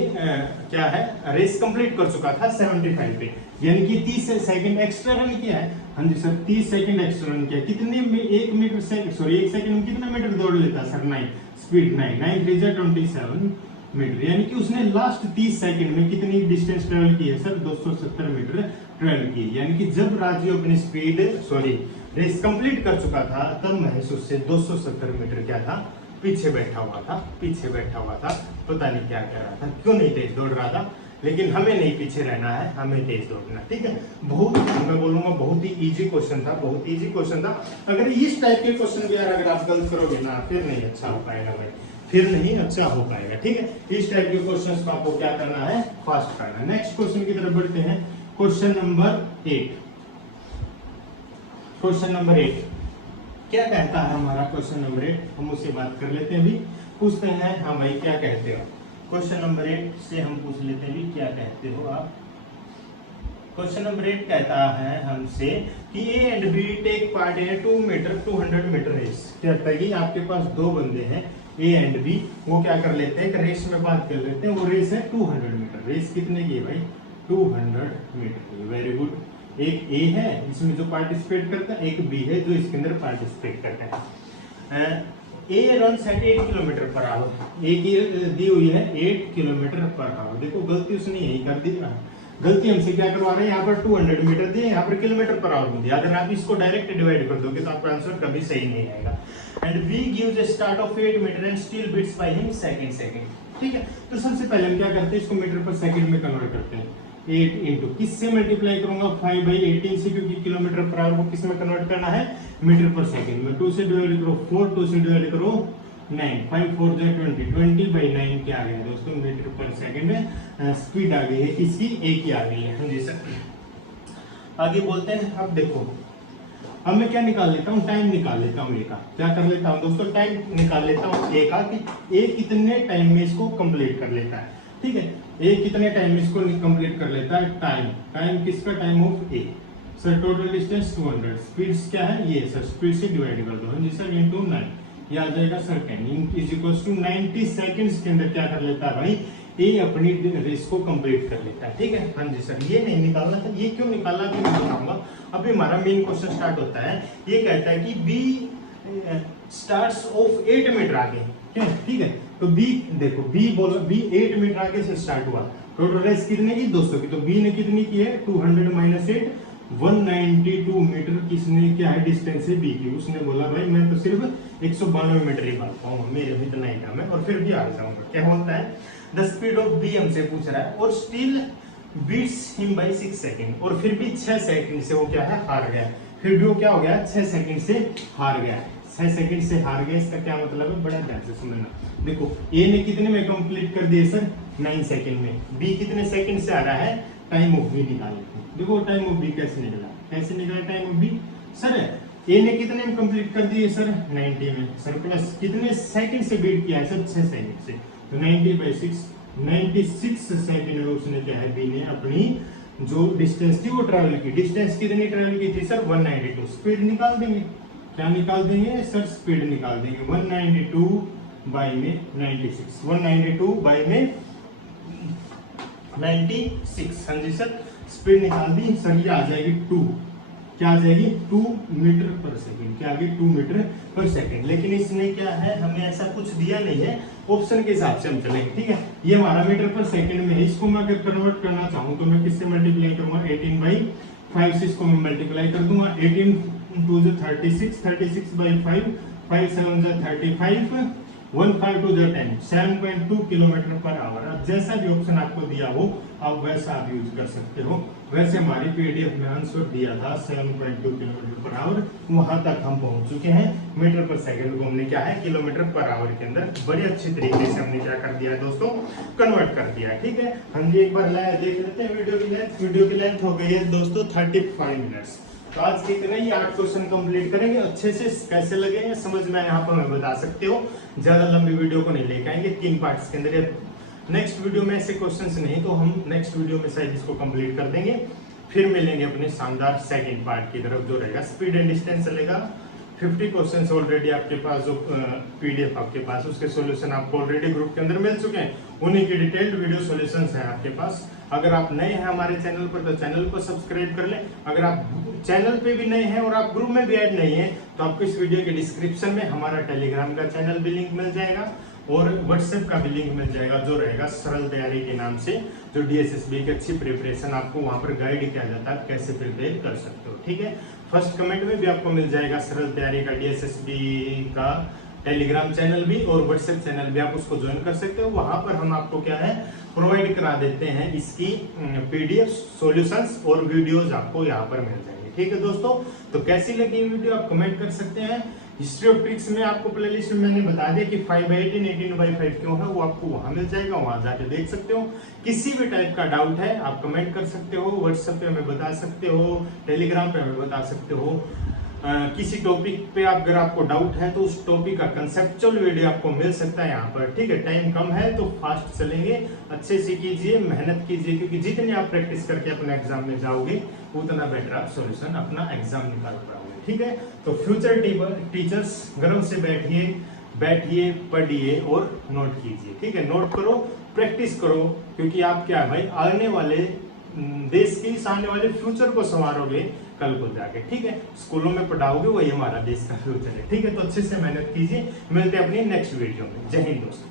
क्या है रेस कंप्लीट कर चुका था 75 पे, यानी कि 30 सेकंड एक्स्ट्रा रन किया है। हाँ जी सर, 30 सेकंड एक्स्ट्रा रन किया। कितने में 1 मीटर से सॉरी 1 सेकंड में कितना मीटर दौड़ लेता सर? 9 स्पीड 9 3 27 मीटर, यानी कि उसने लास्ट 30 सेकंड में कितनी डिस्टेंस ट्रेवल की है सर? 270 मीटर ट्रेवल की। यानी कि जब राजू अपनी स्पीड सॉरी रेस कंप्लीट कर चुका था तब महेश उससे 270 मीटर क्या था? पीछे बैठा हुआ था। पीछे बैठा हुआ था, पता नहीं क्या कह रहा था, क्यों नहीं तेज दौड़ रहा था। लेकिन हमें नहीं पीछे रहना है, हमें तेज दौड़ना। ठीक है, बहुत मैं बोलूंगा बहुत ही इजी क्वेश्चन था, बहुत इजी क्वेश्चन था। अगर इस टाइप के क्वेश्चन भी यार अगर आप गलत करोगे ना फिर नहीं अच्छा हो पाएगा भाई, फिर नहीं अच्छा हो पाएगा। ठीक है, इस टाइप के क्वेश्चन को आपको क्या करना है? फास्ट करना है। नेक्स्ट क्वेश्चन की तरफ बढ़ते हैं। Question number 8। क्वेश्चन नंबर 8 क्या कहता है हमारा? क्वेश्चन नंबर 8 हम उससे बात कर लेते हैं। अभी पूछते हैं हाँ भाई क्या कहते हो? क्वेश्चन नंबर 8 से हम पूछ लेते हैं भी क्या कहते हो आप? क्वेश्चन नंबर 8 कहता है हमसे कि A and B take part in 200 metre race. कहता है कि आपके पास दो बंदे हैं ए एंड बी, वो क्या कर लेते हैं? एक रेस में बात कर लेते हैं। वो रेस है 200 मीटर। रेस कितने की है भाई? 200 मीटर। Very good. एक ए है इसमें जो पार्टिसिपेट करता है, एक बी है जो इसके अंदर पार्टिसिपेट करता है। A run at 8 kilometre per hour. ए की दी हुई है 8 किलोमीटर पर आवर। देखो गलती उसने यही कर दी, गलती हमसे क्या करवा रहे हैं? यहाँ पर 200 मीटर दिए, यहाँ पर किलोमीटर पर आवर दिया। अगर आप इसको डायरेक्ट डिवाइड कर दोगे तो आपका आंसर कभी सही नहीं आएगा। And B gives a start of 8 metre and still beats by him second. ठीक है, तो सबसे पहले हम क्या करते हैं? इसको मीटर पर सेकंड में कन्वर्ट करते हैं। 8 इंटू किससे मल्टीप्लाई करूंगा? 5/18 से, क्योंकि किलोमीटर पर आवर को किस में कन्वर्ट करना है? मीटर पर सेकंड में। 2 से डिवाइड करो 4, 2 से डिवाइड करो 9, 5 4 20, 20/9 क्या आ गया दोस्तों? मीटर पर सेकंड में स्पीड आ गई है किसकी? ए की आ गई है। हाँ जी सर, आगे बोलते हैं। अब देखो अब मैं क्या निकाल लेता हूँ? टाइम निकाल लेता हूँ ए का। क्या कर लेता हूँ दोस्तों? टाइम निकाल लेता हूँ ए का कि ए कितने टाइम में इसको कंप्लीट कर लेता है। ठीक है, ए कितने टाइम में इसको कंप्लीट कर लेता है? टाइम किसका? Time of A sir. Total distance 200, speed क्या है? ये सर स्पीड से डिवाइड कर दो। हाँ जी सर, इंटू 9 ये आ जाएगा sir 10 is equal to 90 seconds के अंदर क्या कर लेता है भाई? ए अपनी रेस को कंप्लीट कर लेता है। ठीक है, हाँ जी सर, ये नहीं निकालना था। ये क्यों निकाला कि मैं बताऊंगा। अभी हमारा मेन क्वेश्चन स्टार्ट होता है। ये कहता है कि बी स्टार्ट्स ऑफ 8 मीटर आगे। ठीक है, तो बी देखो बी बोला बी 8 मीटर आगे से स्टार्ट हुआ। टोटल रेस कितने की? 200 की। तो बी ने कितनी की है? 200 माइनस 8 192 मीटर किसने क्या है डिस्टेंस है बी की। उसने बोला भाई मैं तो सिर्फ 192 मीटर ही भाग पाऊंगा, मेरे भी इतना ही काम है और फिर भी हार जाऊंगा। क्या होता है? द स्पीड ऑफ बी हमसे पूछ रहा है और still beats him by 6 second. और फिर भी 6 सेकंड से वो क्या है? हार गया। फिर भी वो क्या हो गया? 6 सेकंड से हार गया। 6 सेकंड से हार गया, इसका क्या मतलब है? बड़ा ध्यान से समझना। देखो ए ने कितने में कंप्लीट कर दिए सर? 9 सेकंड में। बी कितने सेकंड से आ रहा है? टाइम ऑफ बी निकाल लेते हैं। देखो टाइम ऑफ बी कैसे निकला? कैसे निकला टाइम ऑफ बी सर? ए ने कितने में कंप्लीट कर दिए सर? 90 में सर। प्लस कितने सेकंड से बीट किया है सर? 6 सेकंड से। तो 90/6 96 सेकंड में उसने क्या है बी ने अपनी जो डिस्टेंस थी वो ट्रैवल की। डिस्टेंस कितनी ट्रैवल की थी सर? 192। स्पीड निकाल देंगे। क्या निकाल देंगे सर? स्पीड निकाल देंगे। 192 बाई में 96, 192 बाई में 96। हाँ जी सर, स्पीड निकाल दी सर। ये आ जाएगी 2। क्या आ जाएगी? 2 मीटर पर सेकंड। क्या आ गई? 2 मीटर पर सेकंड। लेकिन इसने क्या है हमें ऐसा कुछ दिया नहीं है, ऑप्शन के हिसाब से हम चलेंगे। ठीक है, ये हमारा मीटर पर सेकंड में है। इसको मैं अगर कन्वर्ट करना चाहूँ तो मैं किससे मल्टीप्लाई करूंगा? 18/5 से इसको मैं मल्टीप्लाई कर दूंगा। 18 2 36, 36/5, 5 7 35, 1/5 7.2 किलोमीटर पर आवर। अब जैसा भी ऑप्शन आपको दिया हो आप वैसा आप यूज कर सकते हो। वैसे हमारी पीडीएफ में आंसर दिया था 7.2 किलोमीटर पर आवर, वहां तक हम पहुंच चुके हैं। मीटर पर सेकंड को हमने क्या है किलोमीटर पर आवर के अंदर बड़े अच्छे तरीके से हमने क्या कर दिया है दोस्तों, कन्वर्ट कर दिया है। ठीक है, हम जी एक बार देख लेते हैं वीडियो की लेंथ। वीडियो की लेंथ हो गई है दोस्तों 35 मिनट्स। तो आज के इतना ही 8 क्वेश्चन कंप्लीट करेंगे। अच्छे से कैसे लगेंगे समझ में यहाँ पर हमें बता सकते हो। ज्यादा लंबी वीडियो को नहीं लेके आएंगे, 3 पार्ट्स के अंदर। नेक्स्ट वीडियो में ऐसे क्वेश्चंस नहीं तो हम नेक्स्ट वीडियो में शायद इसको कंप्लीट कर देंगे। फिर मिलेंगे अपने शानदार सेकंड पार्ट की तरफ, जो रहेगा स्पीड एंड डिस्टेंस चलेगा। 50 क्वेश्चंस ऑलरेडी आपके पास, जो पीडीएफ आपके पास, उसके सॉल्यूशन आपको ऑलरेडी ग्रुप के अंदर मिल चुके हैं। उन्हीं की डिटेल्ड वीडियो सॉल्यूशंस हैं आपके पास। अगर आप नए हैं हमारे चैनल पर तो चैनल को सब्सक्राइब कर लें। अगर आप चैनल पे भी नए हैं और आप ग्रुप में भी ऐड नहीं है तो आपको इस वीडियो के डिस्क्रिप्शन में हमारा टेलीग्राम का चैनल भी लिंक मिल जाएगा और व्हाट्सएप का भी लिंक मिल जाएगा, जो रहेगा सरल तैयारी के नाम से, जो डीएसएसबी की अच्छी प्रिपरेशन आपको वहां पर गाइड किया जाता है कैसे प्रिपेयर कर सकते हो। ठीक है, फर्स्ट कमेंट में भी आपको मिल जाएगा सरल तैयारी का डीएसएसबी का टेलीग्राम चैनल भी और व्हाट्सएप चैनल भी, आप उसको ज्वाइन कर सकते हो। वहां पर हम आपको क्या है प्रोवाइड करा देते हैं इसकी पीडीएफ सॉल्यूशंस और वीडियोस आपको यहाँ पर मिल जाएंगे। ठीक है दोस्तों, तो कैसी लगी ये वीडियो आप कमेंट कर सकते हैं। हिस्ट्री ऑफ ट्रिक्स में आपको प्लेलिस्ट में मैंने बता दिया कि 5/18 18/5 क्यों है, वो आपको वहां मिल जाएगा, वहां जाके देख सकते हो। किसी भी टाइप का डाउट है आप कमेंट कर सकते हो, व्हाट्सएप पे हमें बता सकते हो, टेलीग्राम पे हमें बता सकते हो। किसी टॉपिक पे अगर आपको डाउट है तो उस टॉपिक का कंसेप्चुअल वीडियो आपको मिल सकता है यहाँ पर। ठीक है, टाइम कम है तो फास्ट चलेंगे, अच्छे से कीजिए, मेहनत कीजिए, क्योंकि जितनी आप प्रैक्टिस करके अपने एग्जाम में जाओगे उतना बेटर आप सॉल्यूशन अपना एग्जाम निकाल पाओगे। ठीक है, तो फ्यूचर टीचर्स गर्व से बैठिए पढ़िए और नोट कीजिए। ठीक है, नोट करो, प्रैक्टिस करो, क्योंकि आप क्या भाई आने वाले देश के आने वाले फ्यूचर को संवारोगे कल को जाके। ठीक है, स्कूलों में पढ़ाओगे, वही हमारा देश का फ्यूचर है। ठीक है, तो अच्छे से मेहनत कीजिए। मिलते हैं अपनी नेक्स्ट वीडियो में। जय हिंद दोस्तों।